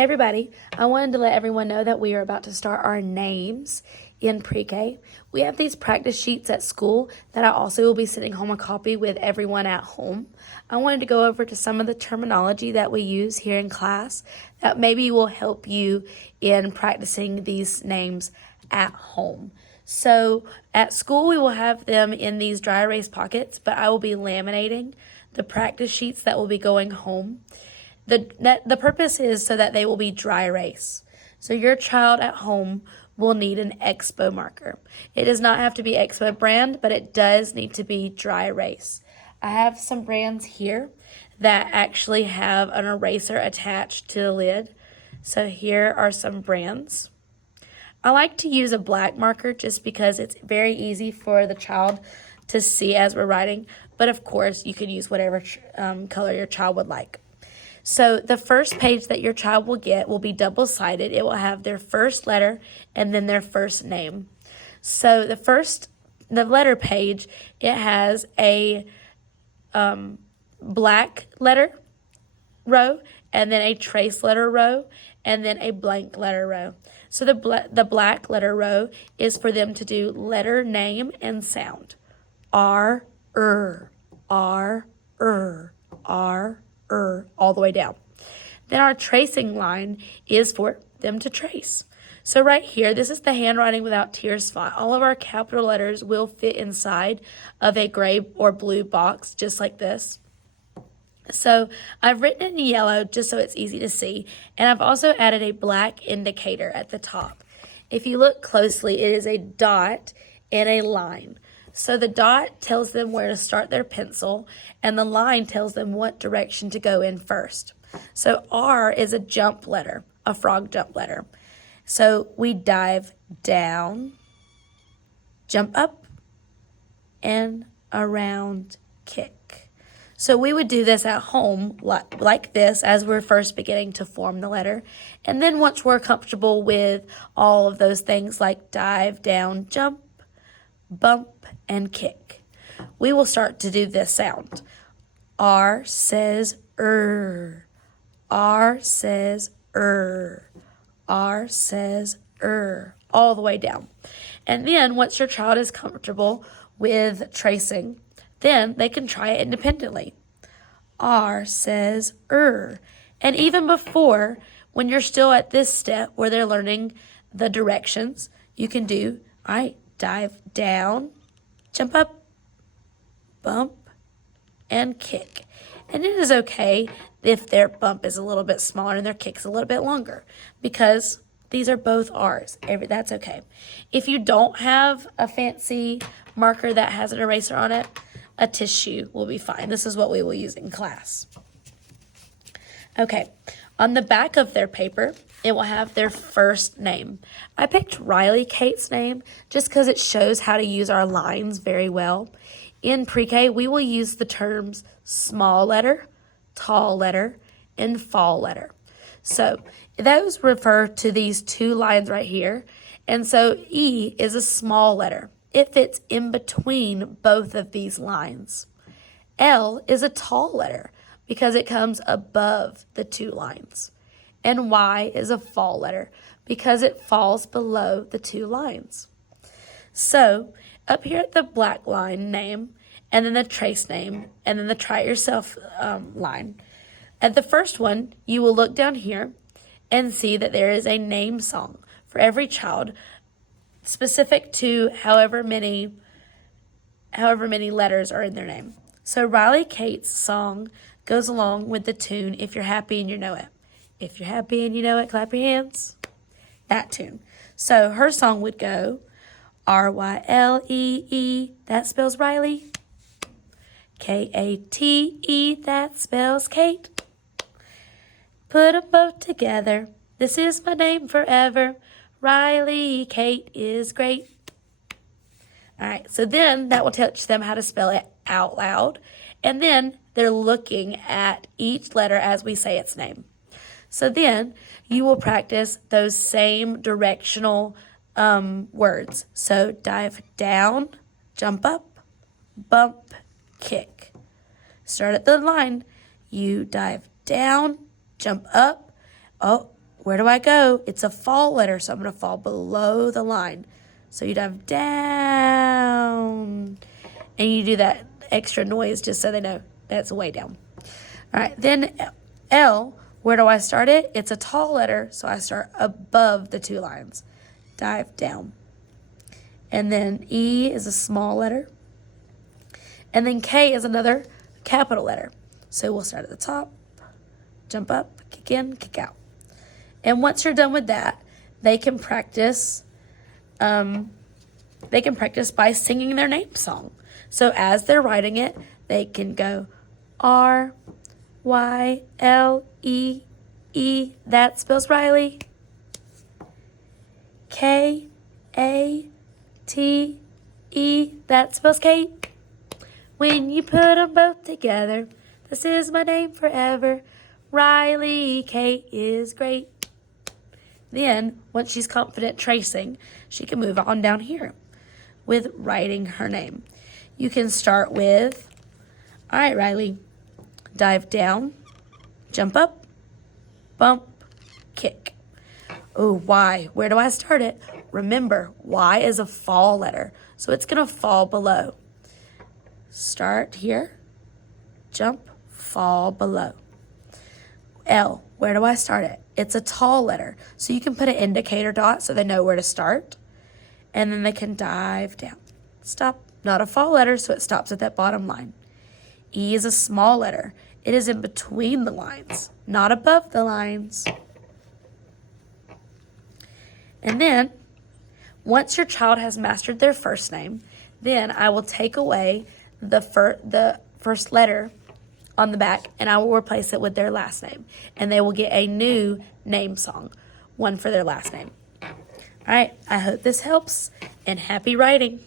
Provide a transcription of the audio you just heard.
Hey everybody, I wanted to let everyone know that we are about to start our names in pre-K. We have these practice sheets at school that I also will be sending home a copy with everyone at home. I wanted to go over to some of the terminology that we use here in class that maybe will help you in practicing these names at home. So at school we will have them in these dry erase pockets, but I will be laminating the practice sheets that will be going home. The purpose is so that they will be dry erase. So your child at home will need an Expo marker. It does not have to be Expo brand, but it does need to be dry erase. I have some brands here that actually have an eraser attached to the lid. So here are some brands. I like to use a black marker just because it's very easy for the child to see as we're writing, but of course you can use whatever color your child would like. So the first page that your child will get will be double-sided. It will have their first letter and then their first name. So the letter page, it has a black letter row and then a trace letter row and then a blank letter row. So the black letter row is for them to do letter name and sound. R, R, R, all the way down. Then our tracing line is for them to trace. So right here, this is the handwriting without tears font. All of our capital letters will fit inside of a gray or blue box, just like this. So I've written in yellow just so it's easy to see, and I've also added a black indicator at the top. If you look closely, it is a dot and a line. So the dot tells them where to start their pencil, and the line tells them what direction to go in first. So R is a jump letter, a frog jump letter. So we dive down, jump up, and around kick. So we would do this at home like this as we're first beginning to form the letter. And then once we're comfortable with all of those things like dive, down, jump, bump, and kick, we will start to do this sound. R says R says R says all the way down. And then once your child is comfortable with tracing, then they can try it independently. R says And even before, when you're still at this step where they're learning the directions, you can do, all right, dive down, jump up, bump, and kick. And it is okay if their bump is a little bit smaller and their kick's a little bit longer because these are both R's. That's okay. If you don't have a fancy marker that has an eraser on it, a tissue will be fine. This is what we will use in class. Okay, on the back of their paper, it will have their first name. I picked Riley Kate's name just because it shows how to use our lines very well. In pre-K, we will use the terms small letter, tall letter, and fall letter. So those refer to these two lines right here. And so E is a small letter. It fits in between both of these lines. L is a tall letter because it comes above the two lines. And Y is a fall letter because it falls below the two lines. So up here at the black line name, and then the trace name, and then the try it yourself line. At the first one, you will look down here and see that there is a name song for every child specific to however many letters are in their name. So Riley Kate's song goes along with the tune, If You're Happy and You Know It. If you're happy and you know it, clap your hands. That tune. So her song would go, R-Y-L-E-E, that spells Riley. K-A-T-E, that spells Kate. Put them both together. This is my name forever. Riley Kate is great. All right, so then that will teach them how to spell it out loud. And then they're looking at each letter as we say its name. So then you will practice those same directional words. So dive down, jump up, bump, kick. Start at the line. You dive down, jump up. Oh, where do I go? It's a fall letter, so I'm going to fall below the line. So you dive down, and you do that extra noise just so they know that's way down. All right, then L, where do I start it? It's a tall letter, so I start above the 2 lines. Dive down. And then E is a small letter. And then K is another capital letter. So we'll start at the top, jump up, kick in, kick out. And once you're done with that, they can practice by singing their name song. So as they're writing it, they can go R-Y-L-E-E, that spells Riley. K-A-T-E, that spells Kate. When you put them both together, this is my name forever. Riley Kate is great. Then, once she's confident tracing, she can move on down here with writing her name. You can start with, all right, Riley, dive down, jump up, bump, kick. Oh, Y, where do I start it? Remember, Y is a fall letter, so it's going to fall below. Start here, jump, fall below. L, where do I start it? It's a tall letter, so you can put an indicator dot so they know where to start, and then they can dive down. Stop, not a fall letter, so it stops at that bottom line. E is a small letter. It is in between the lines, not above the lines. And then, once your child has mastered their first name, then I will take away the first letter on the back, and I will replace it with their last name. And they will get a new name song, one for their last name. All right, I hope this helps, and happy writing.